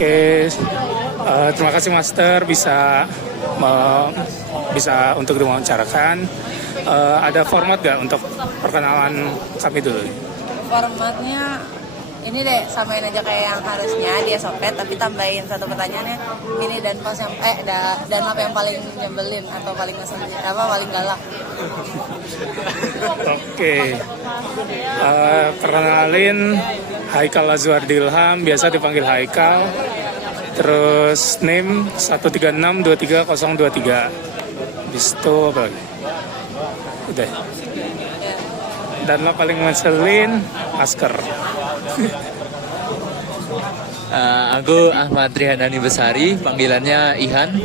Oke, terima kasih Master bisa untuk diwawancarakan. Ada format gak untuk perkenalan kami dulu? Formatnya ini deh, samain aja kayak yang harusnya dia sopet, tapi tambahin satu pertanyaannya mini dan pas yang dan apa yang paling nyebelin atau paling ngeselin paling galak. Oke. Perkenalin, Haikal Azwardi Ilham, biasa dipanggil Haikal. Terus name 1362303. Habis itu apa lagi? Udah. Dan lo paling ngeselin masker. Aku Ahmad Rihanani Besari, panggilannya Ihan,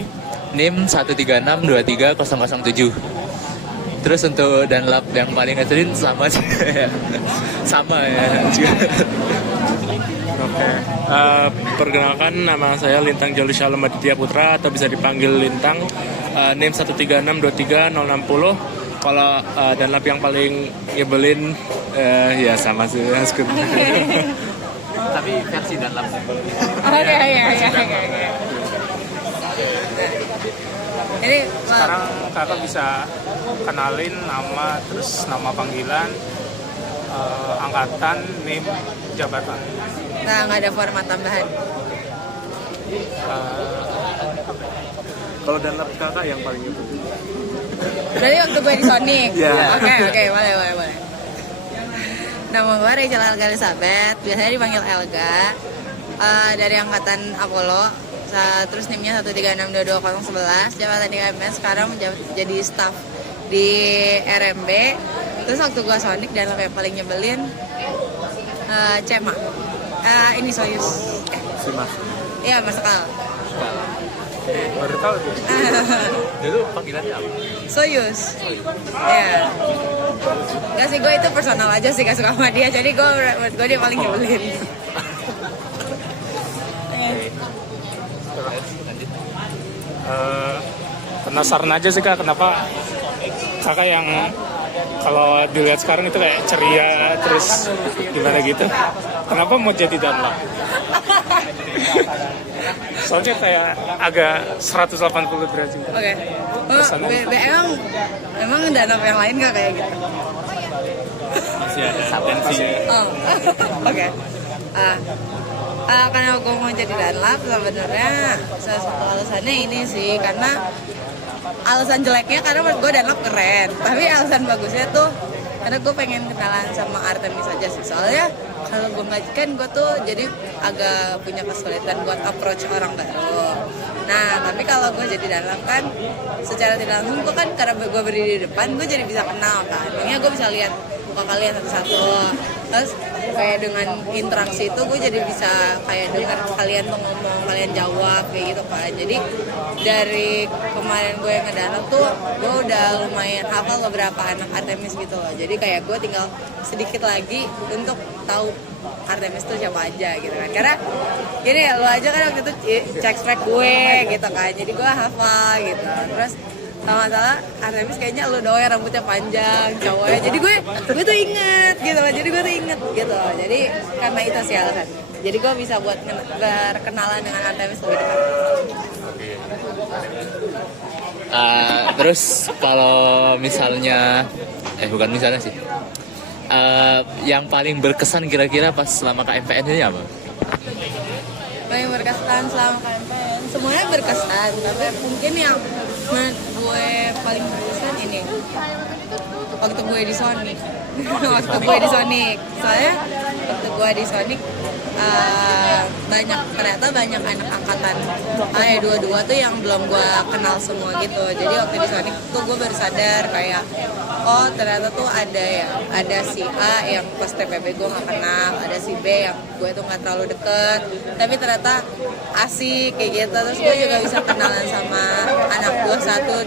NIM 136230007. Terus untuk Dunlop yang paling ngeselin sama sih. Sama ya. Oke. Perkenalkan, nama saya Lintang Jalur Shalom Aditya Putra atau bisa dipanggil Lintang. NIM 136230060. Kalau Dunlop yang paling nyebelin ya sama sih. Tapi versi Dunlop. Oke. Jadi Sekarang kakak bisa kenalin nama, terus nama panggilan, angkatan, name, jabatan. nggak ada format tambahan. Kalau Dunlop kakak yang paling nyebelin. Berarti waktu gue di Sonic. Iya. Oke, boleh. Nama gue Rachel Elga Elizabeth, biasanya dipanggil Elga. Dari angkatan Apollo. Terus NIM-nya 136220011, jabatan di KMS, sekarang jadi staff di RMB. Terus waktu gue Sonic dan yang paling nyebelin Cema. Ini Soyuz. Si Mas. Iya, Mas Kal. Baru tahu tuh. Dulu panggilannya apa? Soyuz. Iya. Gak sih, gue itu personal aja sih, gak suka sama dia. Jadi gue dia paling nyebelin. Penasaran aja sih kak, kenapa kakak yang kalau dilihat sekarang itu kayak ceria terus gimana gitu, kenapa mau jadi Dunlop? Soalnya kayak agak 180 derajat. Oke. Emang Dunlop yang lain gak kayak gitu? Masih ada tensi. Oh, oke. Karena aku mau jadi Dunlop, sebenarnya salah satu alasannya ini sih, karena alasan jeleknya karena menurut gue Dunlop keren, tapi alasan bagusnya tuh karena gue pengen kenalan sama Artemis aja sih. Soalnya kalau gue ngajikan, gue tuh jadi agak punya kesulitan buat approach orang baru. Nah, tapi kalau gue jadi Dunlop kan secara tidak langsung gue kan, karena gue berdiri di depan, gue jadi bisa kenal kan. Makanya gue bisa lihat muka kalian satu-satu. Terus kayak dengan interaksi itu gue jadi bisa kayak dengar kalian tuh ngomong, kalian jawab kayak gitu kan. Jadi dari kemarin gue yang ngedanau tuh gue udah lumayan hafal beberapa anak Artemis gitu loh. Jadi kayak gue tinggal sedikit lagi untuk tahu Artemis tuh siapa aja gitu kan. Karena gini ya, lo aja kan waktu itu cek spek gue gitu kan. Jadi gue hafal gitu. Terus sama salah Artemis kayaknya lu doang yang rambutnya panjang cowoknya, jadi gue tuh inget gitu loh, jadi gue tuh inget gitu loh. Jadi karena itu sih alasan, jadi gue bisa buat berkenalan dengan Artemis lebih dekat. Terus kalau misalnya bukan misalnya sih, yang paling berkesan kira-kira pas selama KMPN ini apa? Paling berkesan selama KMPN semuanya berkesan, tapi mungkin yang menurut gue paling berkesan ini waktu gue di Sonic. Soalnya waktu gue di Sonic ternyata banyak anak angkatan A22 tuh yang belum gue kenal semua gitu. Jadi waktu di Sonic tuh gue baru sadar kayak, oh ternyata tuh ada si A yang pas TPB gue gak kenal, ada si B yang gue tuh gak terlalu deket, tapi ternyata asik kayak gitu. Terus gue juga bisa kenalan sama anak gue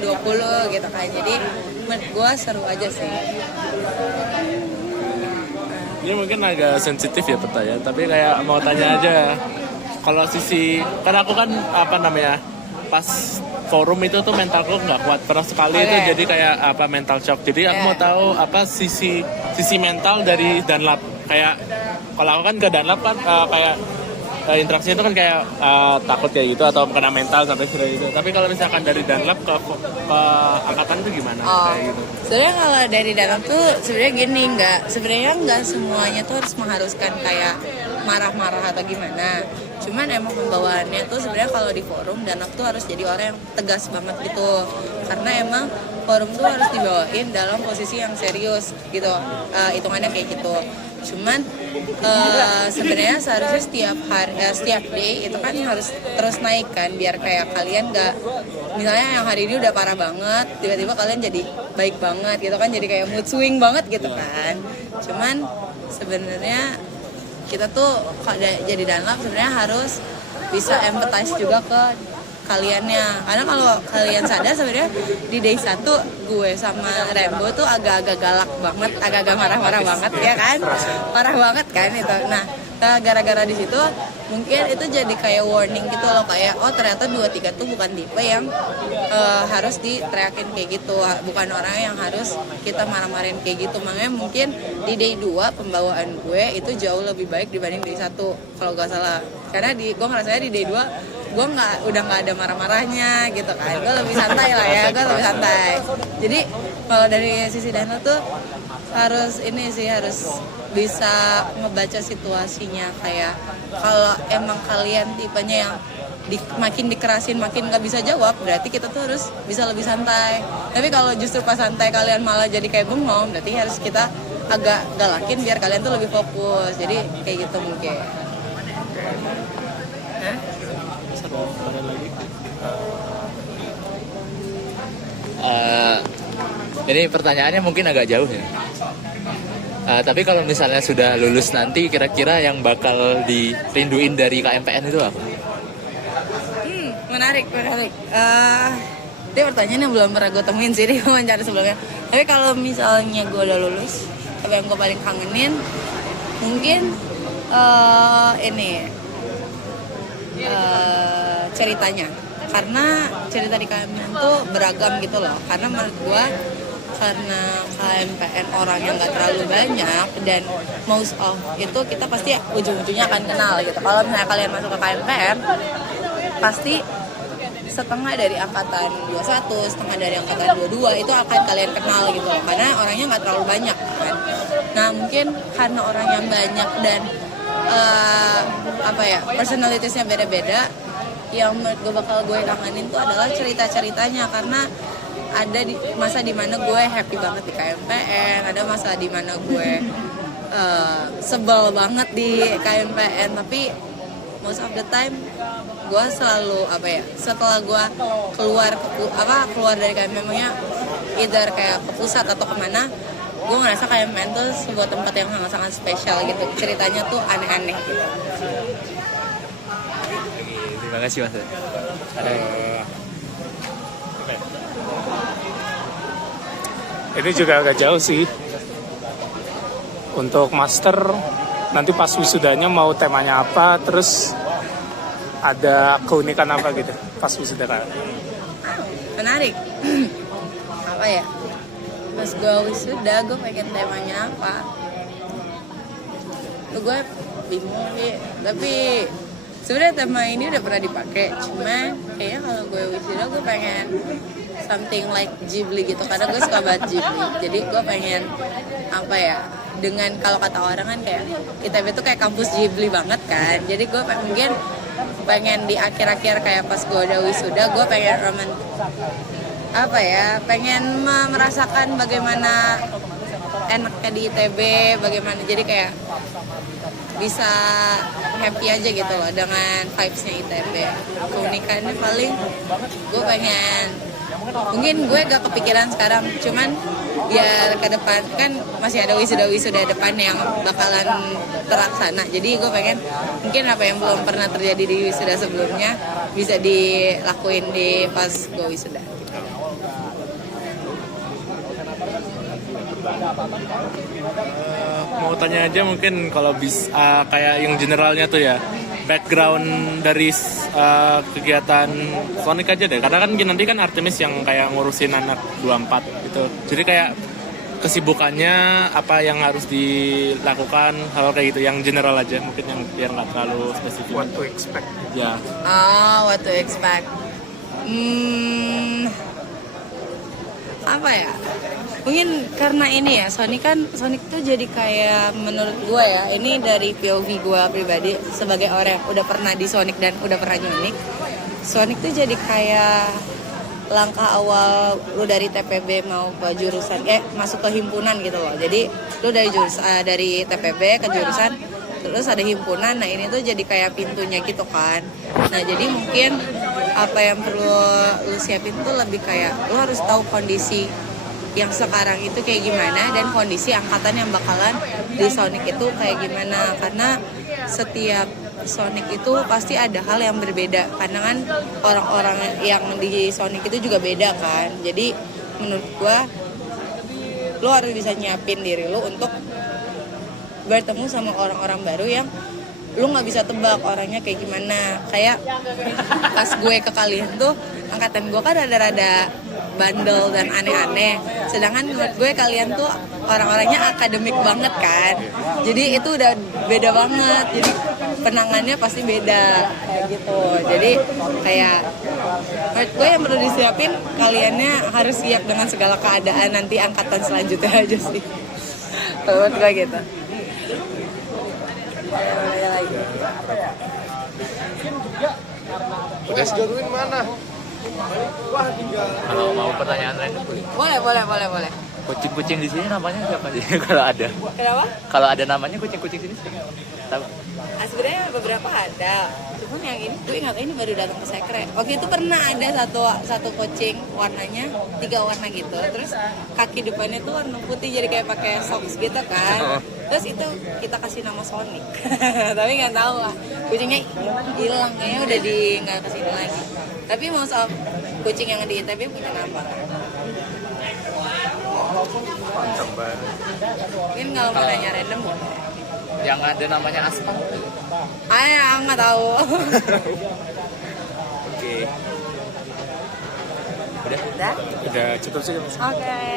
1-20 gitu kan. Jadi menurut gue seru aja sih. Ini mungkin agak sensitif ya pertanyaan, tapi kayak mau tanya aja. Kalau sisi, kan aku kan pas forum itu tuh mentalku nggak kuat, pernah sekali itu jadi kayak mental shock. Jadi aku mau tahu apa sisi mental dari Dunlop. Kayak kalau aku kan ke Dunlop kan kayak interaksinya itu kan kayak takut kayak gitu atau kena mental sampai sudah gitu. Tapi kalau misalkan dari Dunlop ke angkatan itu gimana kayak gitu? Sebenarnya kalau dari dalam tuh sebenarnya gini, nggak semuanya tuh harus mengharuskan kayak marah-marah atau gimana. Cuman emang pembawaannya tuh sebenarnya kalau di forum Danap tuh harus jadi orang yang tegas banget gitu. Karena emang forum tuh harus dibawain dalam posisi yang serius gitu. Hitungannya kayak gitu. Cuman sebenarnya seharusnya setiap day itu kan harus terus naik kan, biar kayak kalian nggak, misalnya yang hari ini udah parah banget, tiba-tiba kalian jadi baik banget gitu kan, jadi kayak mood swing banget gitu kan. Cuman sebenarnya kita tuh jadi Danlab sebenarnya harus bisa empathize juga ke kaliannya, karena kalau kalian sadar sebenarnya di day 1 gue sama Rembo tuh agak-agak galak banget, agak-agak marah-marah banget ya kan, parah banget kan itu. Nah gara-gara di situ mungkin itu jadi kayak warning gitu loh, kayak oh ternyata 2-3 tuh bukan tipe yang harus diteriakin kayak gitu, bukan orang yang harus kita marah-marahin kayak gitu. Makanya mungkin di day 2 pembawaan gue itu jauh lebih baik dibanding day 1 kalau gak salah, karena gue ngerasanya di day 2 gue udah nggak ada marah-marahnya gitu kan, gue lebih santai lah ya, gue lebih santai. Jadi kalau dari sisi Dana tuh harus bisa ngebaca situasinya, kayak kalau emang kalian tipenya yang makin dikerasin makin nggak bisa jawab, berarti kita tuh harus bisa lebih santai. Tapi kalau justru pas santai kalian malah jadi kayak bengong, berarti harus kita agak galakin biar kalian tuh lebih fokus. Jadi kayak gitu mungkin. Ini pertanyaannya mungkin agak jauh ya. Tapi kalau misalnya sudah lulus nanti, kira-kira yang bakal dirinduin dari KMPN itu apa? Menarik. Dia pertanyaan yang belum pernah gue temuin sih di wawancara sebelumnya. Tapi kalau misalnya gue udah lulus, apa yang gue paling kangenin mungkin ceritanya. Karena cerita di KMPN tuh beragam gitu loh. Karena menurut gue, karena KMPN orang yang gak terlalu banyak dan most of itu kita pasti ujung-ujungnya akan kenal gitu. Kalau misalnya kalian masuk ke KMPN, pasti setengah dari angkatan 21, setengah dari angkatan 22 itu akan kalian kenal gitu loh. Karena orangnya gak terlalu banyak kan. Nah mungkin karena orang yang banyak dan personalitiesnya beda-beda, yang menurut gue bakal gue kangenin tuh adalah cerita-ceritanya. Karena ada di masa dimana gue happy banget di KMPN, ada masa dimana gue sebel banget di KMPN, tapi most of the time gue selalu setelah gue keluar dari KMPN, memangnya either kayak ke pusat atau kemana, gue ngerasa KMPN tuh sebuah tempat yang sangat-sangat spesial gitu, ceritanya tuh aneh-aneh gitu. Terima kasih Mas. Ini juga agak jauh sih. Untuk master nanti pas wisudanya mau temanya apa, terus ada keunikan apa gitu pas wisuda kan? Menarik. Apa ya? Pas gue wisuda, gue pengen temanya apa? Gue bingung sih. Tapi sebenarnya tema ini udah pernah dipakai. Cuma kayaknya kalau gue wisuda, gue pengen something like Ghibli gitu, karena gue suka banget Ghibli. Jadi gue pengen dengan kalau kata orang kan kayak ITB itu kayak kampus Ghibli banget kan. Jadi gue mungkin pengen di akhir-akhir kayak pas gue udah wisuda, gue pengen pengen merasakan bagaimana enaknya di ITB, bagaimana jadi kayak bisa happy aja gitu loh dengan vibes-nya ITB. Keunikannya paling gue pengen, mungkin gue gak kepikiran sekarang, cuman biar ke depan kan masih ada wisuda depan yang bakalan terlaksana. Jadi gue pengen mungkin apa yang belum pernah terjadi di wisuda sebelumnya bisa dilakuin di pas gue wisuda. Mau tanya aja mungkin kalau kayak yang generalnya tuh ya, background dari kegiatan Sonic aja deh, karena kan nanti kan Artemis yang kayak ngurusin anak 24 gitu, jadi kayak kesibukannya, apa yang harus dilakukan, hal kayak gitu, yang general aja mungkin, yang biar nggak terlalu spesifik. What to expect? Ya. What to expect? Apa ya? Mungkin karena ini ya, Sonic tuh jadi kayak menurut gue ya, ini dari POV gue pribadi sebagai orang yang udah pernah di Sonic dan udah pernah nyunik. Sonic tuh jadi kayak langkah awal lu dari TPB mau ke jurusan, masuk ke himpunan gitu loh. Jadi lu dari TPB ke jurusan, terus ada himpunan. Nah ini tuh jadi kayak pintunya gitu kan. Nah jadi mungkin apa yang perlu lu siapin tuh lebih kayak lu harus tahu kondisi yang sekarang itu kayak gimana dan kondisi angkatan yang bakalan di Sonic itu kayak gimana, karena setiap Sonic itu pasti ada hal yang berbeda karena kan orang-orang yang di Sonic itu juga beda kan. Jadi menurut gua lu harus bisa nyiapin diri lu untuk bertemu sama orang-orang baru yang lu nggak bisa tebak orangnya kayak gimana. Kayak pas gue ke kalian tuh, angkatan gue kan rada-rada bandel dan aneh-aneh, sedangkan menurut gue kalian tuh orang-orangnya akademik banget kan. Jadi itu udah beda banget, jadi penangannya pasti beda kayak gitu. Jadi kayak menurut gue yang perlu disiapin, kaliannya harus siap dengan segala keadaan nanti angkatan selanjutnya aja sih. Menurut gue gitu. Udah sih. Kalau mau pertanyaan random Boleh. kucing-kucing di sini namanya siapa sih? Kalau ada. Kenapa? Kalau ada namanya kucing-kucing sini tahu? Sebenarnya beberapa ada, cuman yang ini gue ingat ini baru datang ke Sekre. Waktu itu pernah ada satu kucing warnanya 3 warna gitu, terus kaki depannya tuh warna putih jadi kayak pakai socks gitu kan. Terus itu kita kasih nama Sonic, tapi nggak tahu lah kucingnya hilang, kayaknya udah nggak kesini lagi. Tapi mau soal kucing yang di ITB punya nama. Mungkin kalau mau nanya random boleh. Yang ada namanya Aspal. Nggak tahu. Oke. Udah? Udah cukup sih. Oke.